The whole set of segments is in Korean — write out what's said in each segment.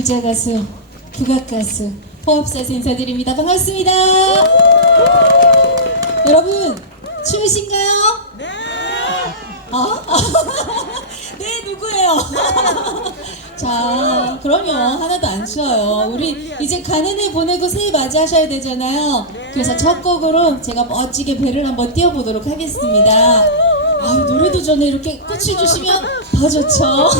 부자 가수, 국악 가수, 호흡사에서 인사드립니다. 반갑습니다. 여러분, 추우신가요? 네. 네, 누구예요? 자, 그럼요. 하나도 안 추워요. 우리 이제 가는 해 보내고 새해 맞이하셔야 되잖아요. 그래서 첫 곡으로 제가 멋지게 배를 한번 띄워보도록 하겠습니다. 노래도 전에 이렇게 꽃을 주시면 더 좋죠.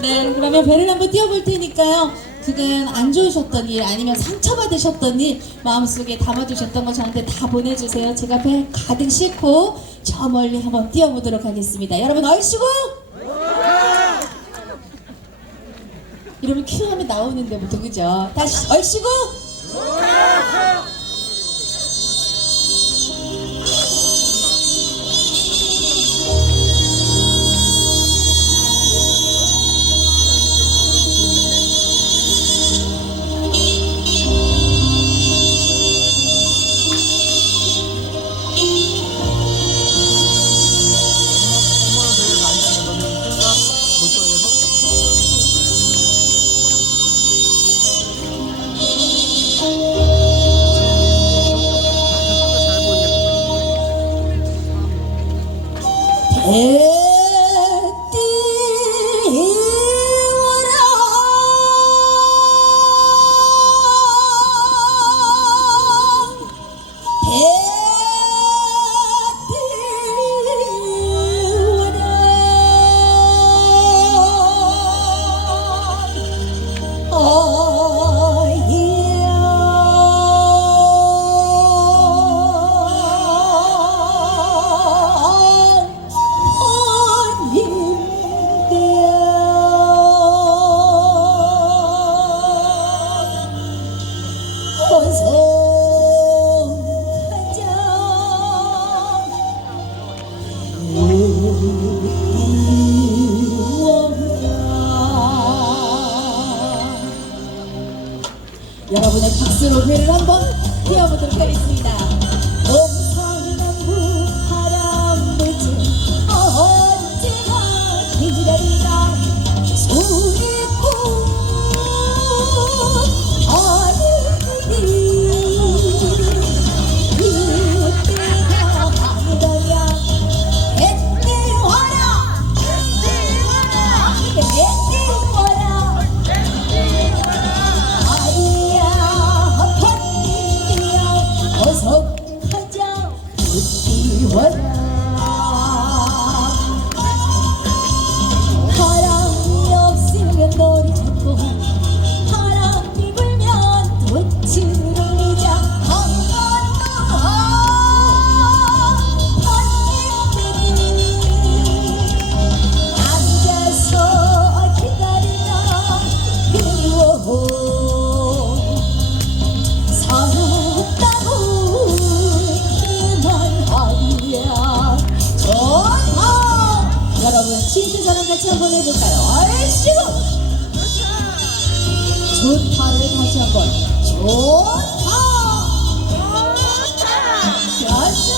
네, 그러면 배를 한번 띄워볼 테니까요. 그간 안 좋으셨던 일 아니면 상처받으셨던 일 마음속에 담아두셨던 거 저한테 다 보내주세요. 제가 배 가득 싣고 저 멀리 한번 띄워보도록 하겠습니다. 여러분 얼씨구! 이러면 큐 하면 나오는데 보통 그죠? 다시 얼씨구! 여러분의 박수로 배를 한번 띄워보도록 하겠습니다. 옴성나무 바람 불지 언제나 기다리다 손에 꼭 어린이 그때가 아니더냐 햇띠 와라 햇띠 와라 어서 가자 뛰어라 바람이 없으면 너를 잡고 바람이 불면 돛을 올리자 앉아서 기다리다 그리워 살았다고 희망하리야 좋다. 여러분 신수전환 같이 한번 해볼까요? 얼씨구 좋다를 다시 한번 좋다 그렇죠.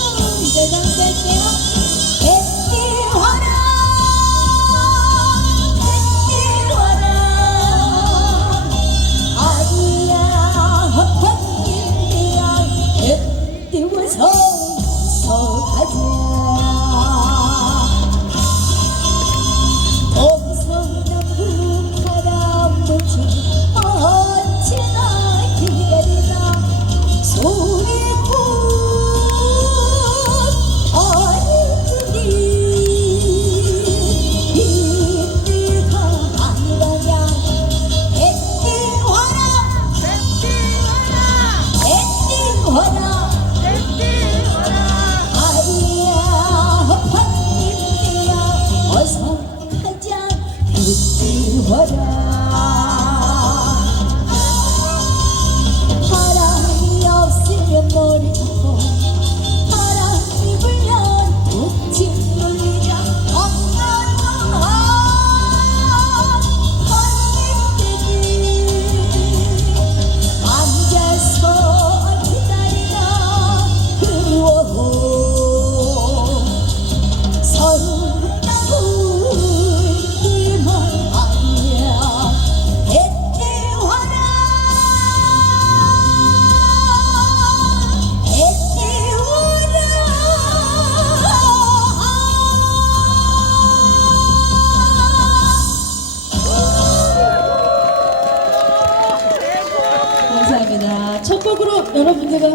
이제 잠들게요. 햇빛 와라 햇빛 와라 아니야 띄워서 가자 엄성나무 바람 불지 언제나 기다리다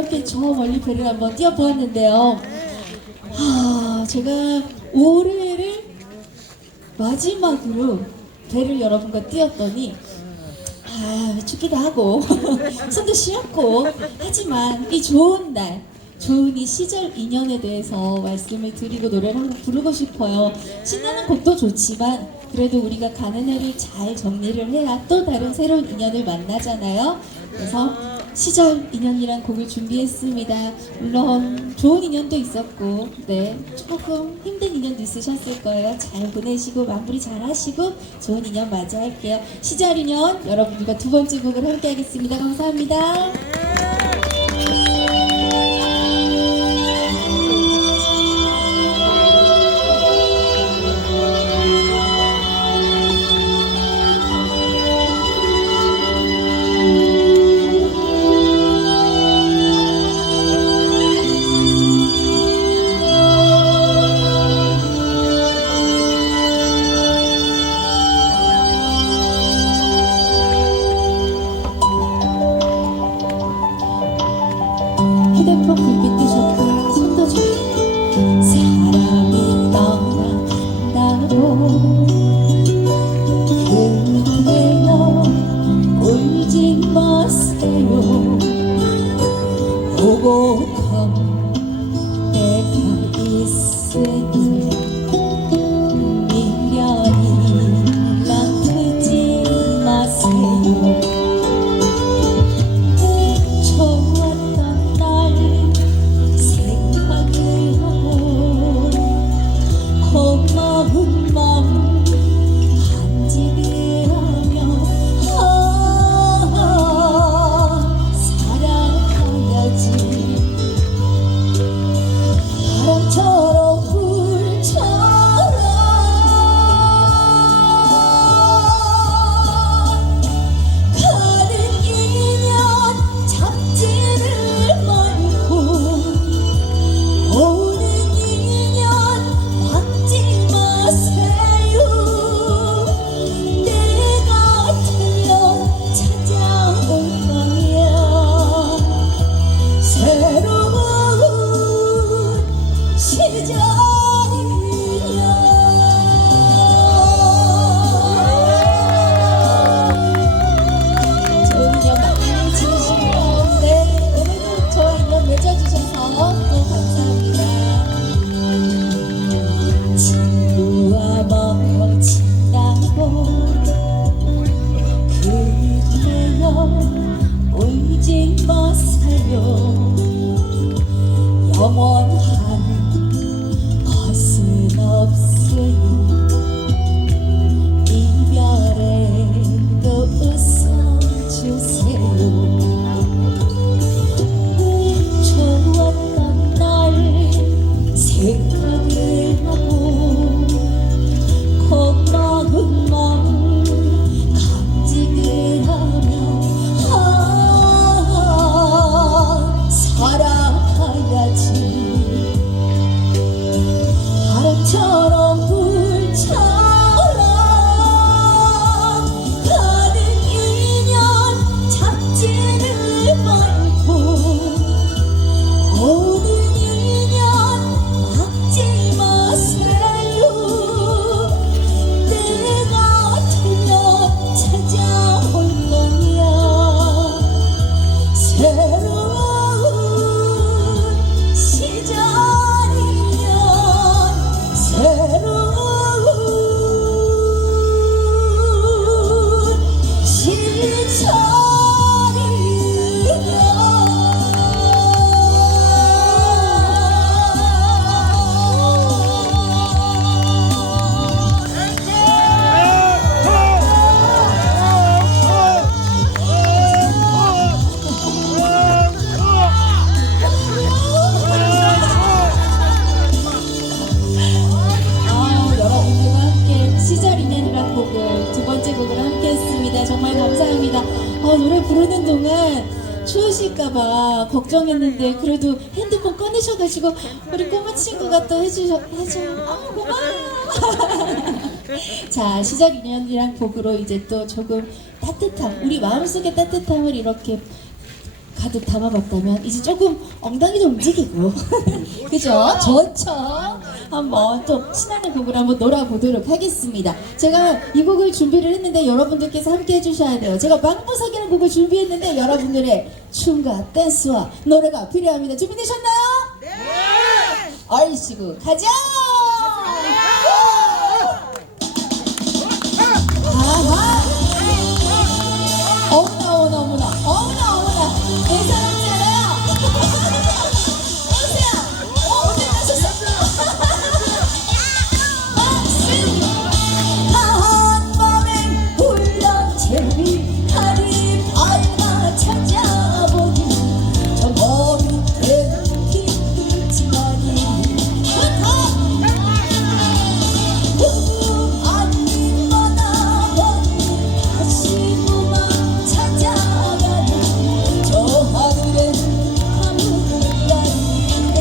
함께 저 멀리 배를 한번 띄워보았는데요. 제가 올해를 마지막으로 배를 여러분과 띄웠더니 춥기도 하고 손도 시렵고 하지만 이 좋은 날, 좋은 이 시절 인연에 대해서 말씀을 드리고 노래를 한 곡 부르고 싶어요. 신나는 곡도 좋지만 그래도 우리가 가는 해를 잘 정리를 해야 또 다른 새로운 인연을 만나잖아요. 그래서 시절 인연이란 곡을 준비했습니다. 물론 좋은 인연도 있었고 조금 힘든 인연도 있으셨을 거예요. 잘 보내시고 마무리 잘 하시고 좋은 인연 맞이할게요. 시절 인연 여러분들과 두 번째 곡을 함께 하겠습니다. 감사합니다. 휴대폰 불빛도 좋고 손도 좋고 사람이 떠나간다고 그대여 울지 마세요. 보고 간 때가 있으니 미련이 남지 마세요. 영원한 것은 없어요. 이별에도 웃어주세요. 좋았던 날 생각을 하고 고마운 마음 감직을 하며 살아가야지. 바람처럼 불처럼 가는 인연 잡지를 말고 오는 인연 막지 마세요. 내가 들려 찾아올 거야. 새로운 정말 감사합니다. 노래 부르는 동안 추우실까봐 걱정했는데 그래도 핸드폰 꺼내셔가지고 우리 꼬마 친구가 또 해줘. 고마워요. 자, 시절 인연이란 곡으로 이제 또 조금 따뜻함, 우리 마음속의 따뜻함을 이렇게 가득 담아봤다면 이제 조금 엉덩이도 움직이고 그죠? 좋죠? 한번 또 신나는 곡을 한번 놀아보도록 하겠습니다. 제가 이 곡을 준비를 했는데 여러분들께서 함께 해주셔야 돼요. 제가 망부석이라는 곡을 준비했는데 여러분들의 춤과 댄스와 노래가 필요합니다. 준비되셨나요? 네! 얼씨구 가자! 아하! 어머나 내 사랑이잖아요. 오세요. 어디 가셨어? 한밤에 울렁채리 다리 밟아 찾아보니 저 머리에는 힘들지만이 아니마나 번니 다시 도망 찾아가니 저 하늘에는 하늘나리네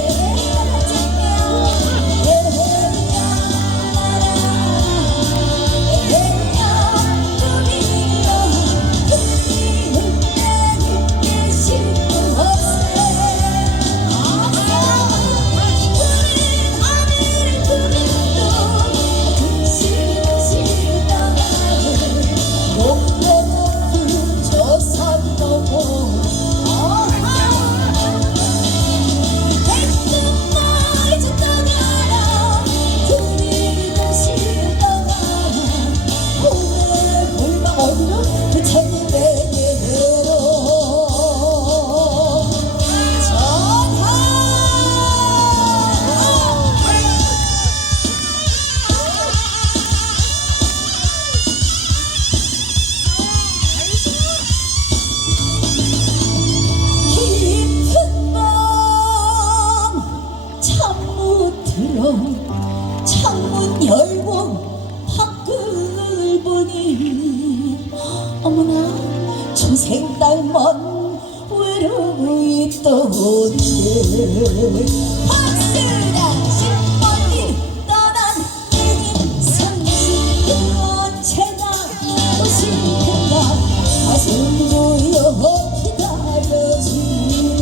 창문 열고 밖을 보니 어머나 저 생딸만 외로이 떠오르네 박수다시 멀리 떠난 내 인생이 언제나 오실까 가슴 조여 기다려주네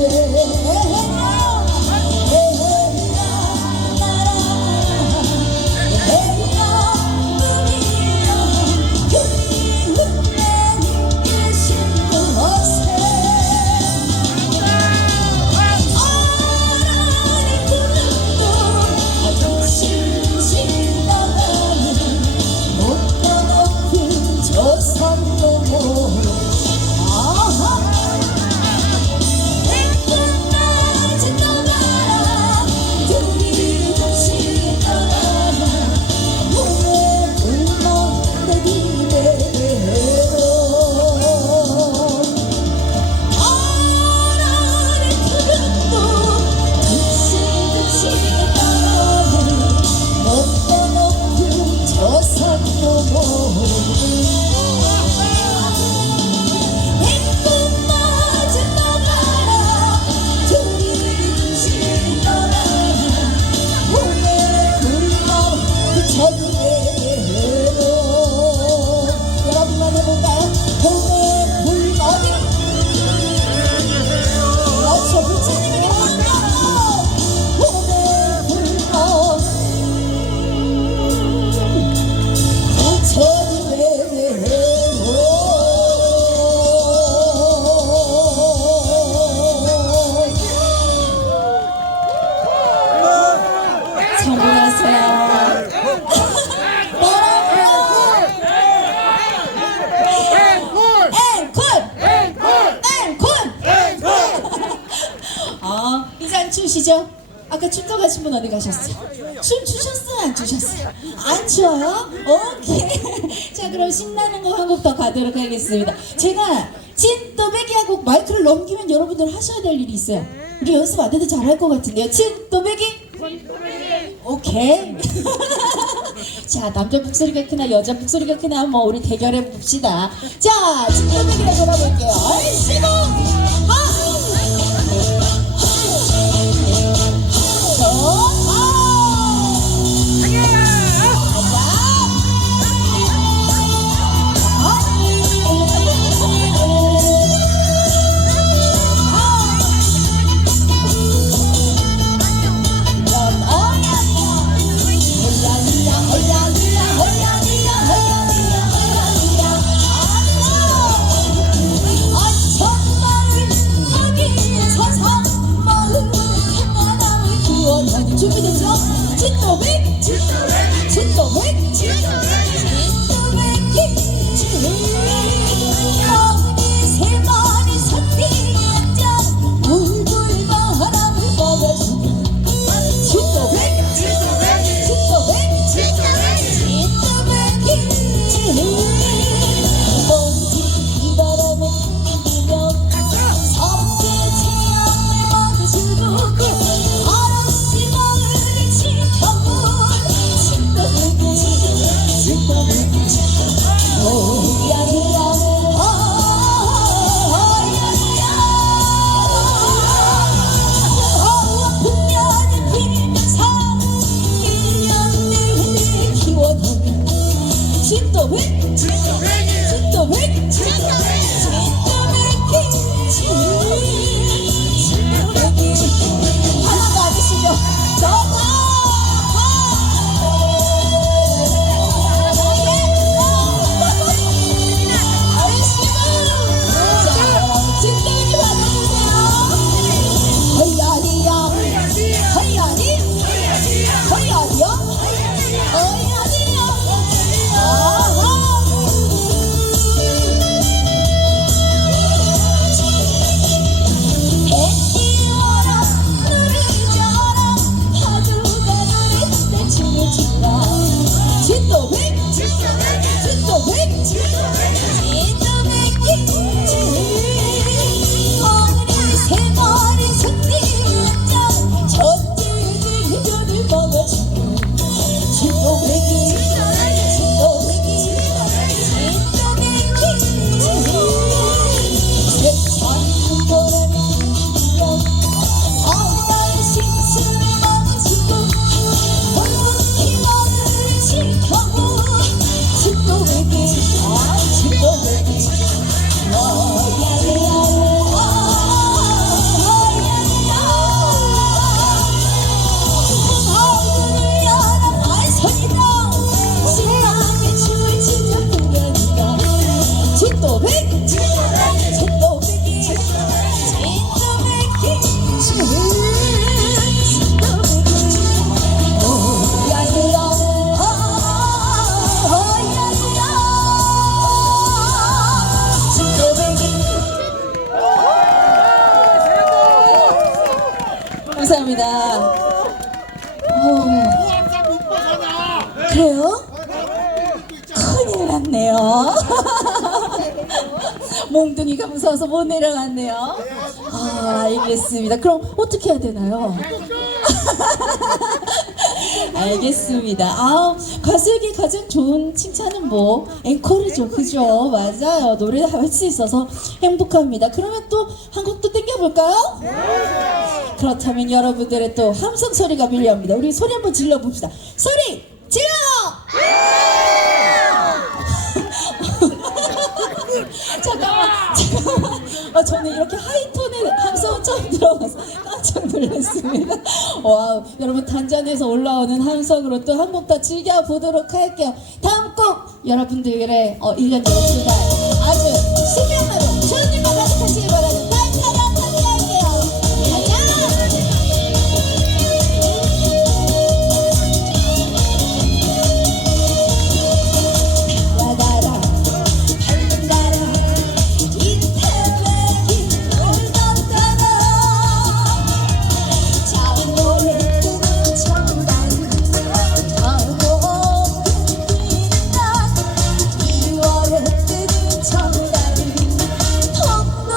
추시죠? 아까 춤도 가신 분 어디 가셨어요? 춤 추셨어요? 안 추셨어요? 안 추어요? 오케이. 자, 그럼 신나는 거 한 곡 더 가도록 하겠습니다. 제가 찐또배기하고 마이크를 넘기면 여러분들 하셔야 될 일이 있어요. 우리 연습 안 해도 잘할 것 같은데요. 찐또배기? 오케이. 자, 남자 목소리가 크나 여자 목소리가 크나 뭐 우리 대결해 봅시다. 자, 찐또배기를 돌아볼게요. 얼씨구! 진또백 진또백 어머니 세 마리 선비 앉아 울불 바람을 먹어주고 진또백 먼지 비바람에 흔들려 섬계 태양을 먹어주고 아름씨 마을을 지켜본 진또백 하나도 안 드시죠? 진또백이 받아주세요. 허야리야 허야리 허야리야 허야리야 아하 해 띄워라 눈을 져라 파도가 노래 내 춤을 춘다 진또백 어머니 세 마리 선비 앉아 젖질질 젖을 먹어주고 진또백이 세찬 바람이 불면 아우날 심술을 먹어주고 홀쭉히 마을을 지켜본 진또백이 감사합니다. 그래요? 큰일 났네요. 몽둥이가 무서워서 못 내려갔네요. 알겠습니다. 그럼 어떻게 해야 되나요? 알겠습니다. 가수에게 가장 좋은 칭찬은 뭐 앵콜이죠, 그죠? 맞아요. 노래 할 수 있어서 행복합니다. 그러면 또 한 곡 또 땡겨볼까요? 그렇다면 여러분들의 또 함성 소리가 필요합니다. 우리 소리 한번 질러 봅시다. 소리 질러! 잠깐만. 저는 이렇게 하이톤의 함성 처음 들어봐서 깜짝 놀랐습니다. 와우, 여러분 단전에서 올라오는 함성으로 또 한 곡 더 즐겨보도록 할게요. 다음 곡 여러분들의 1년 12달 아주 신명하고 좋은 일만 가득하시길 바라는 달달한 함께 할게요. 나가라 달려가라 이태백이 놀던 따라 장모를 끄는 청단 장모 끄는 날 2월에 뜨는 청단 통농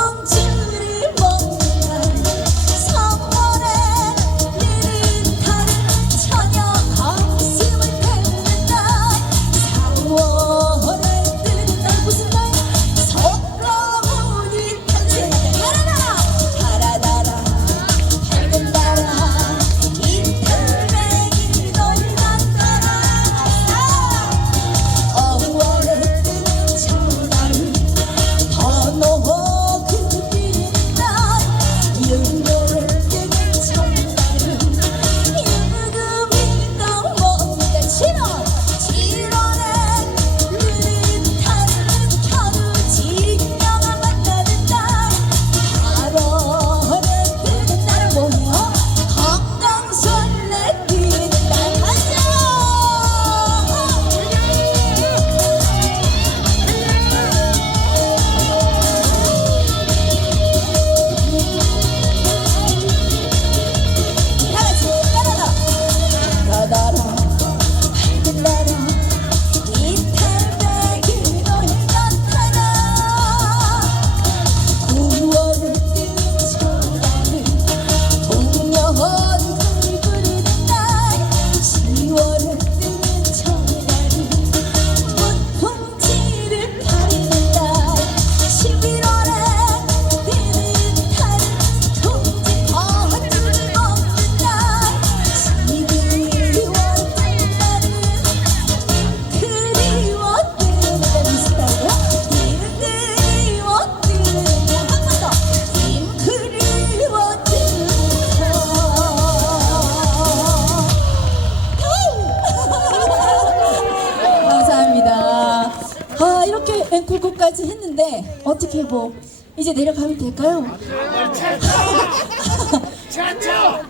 여기까지 했는데 어떻게 뭐 이제 내려가면 될까요?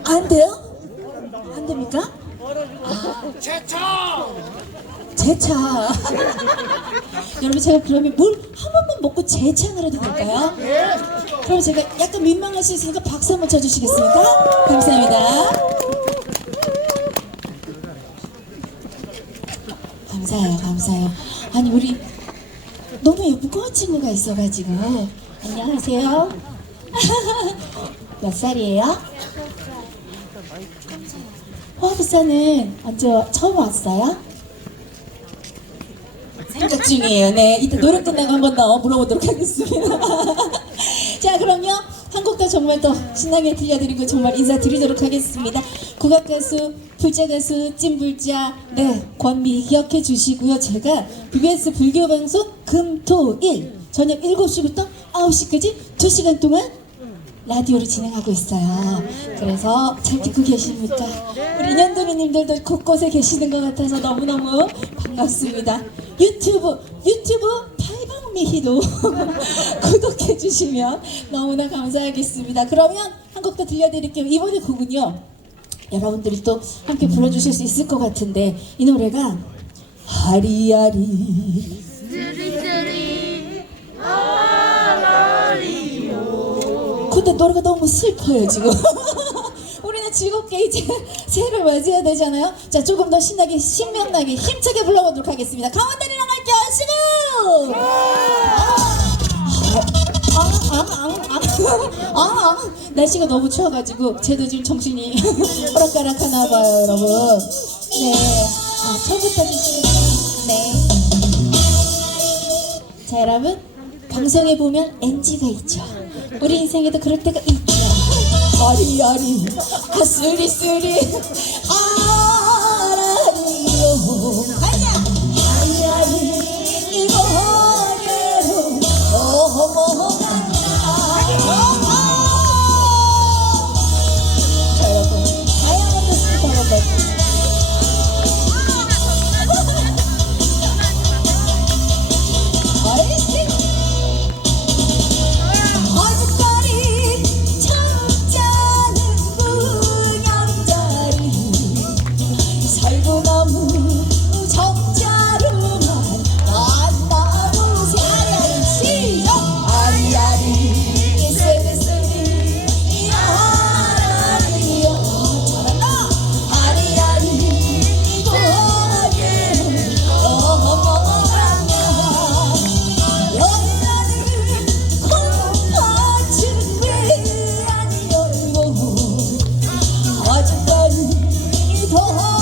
안 돼요? 안 됩니까? 제 차. 여러분 제가 그러면 물 한 번만 먹고 제 차를 해도 될까요? 그럼 제가 약간 민망할 수 있으니까 박수 한번 쳐주시겠습니까? 감사합니다. 감사해요, 감사해요. 아니 우리 너무 예쁜 꼬마 친구가 있어가지고. 안녕하세요. 몇 살이에요? 호화부산은 언제 처음 왔어요? 생각 중이에요. 네, 이따 노래 끝나고 한 번 더 물어보도록 하겠습니다. 자, 그럼요. 한 곡 더 정말 더 신나게 들려드리고 정말 인사드리도록 하겠습니다. 국악 가수, 불자 가수, 찐불자, 네, 권미 기억해 주시고요. 제가 BBS 불교 방송 금, 토, 일 저녁 7시부터 9시까지 2시간 동안 라디오를 진행하고 있어요. 그래서 잘 듣고 계십니까? 우리 인현도민님들도 곳곳에 계시는 것 같아서 너무너무 반갑습니다. 유튜브 팔방미희도 구독해 주시면 너무나 감사하겠습니다. 그러면 한 곡 더 들려드릴게요. 이번에 곡은요, 여러분들이 또 함께 불러주실 수 있을 것 같은데 이 노래가 하리하리 근데 노래가 너무 슬퍼요 지금. 우리는 즐겁게 이제 새해를 맞이해야 되잖아요. 자, 조금 더 신나게 신명나게 힘차게 불러보도록 하겠습니다. 강원대리랑 할게요. 날씨가 너무 추워가지고 쟤도 지금 정신이 오락가락하나 봐요, 여러분. 네, 처음부터 주시겠어요? 네. 자, 여러분, 방송에 보면 NG가 있죠. 우리 인생에도 그럴 때가 있죠. 아리아리 쓰리쓰리 아라리요 아리아리 이거래로 넘어간다. 자, 여러분 다양한 모습을 한번 볼게요. 더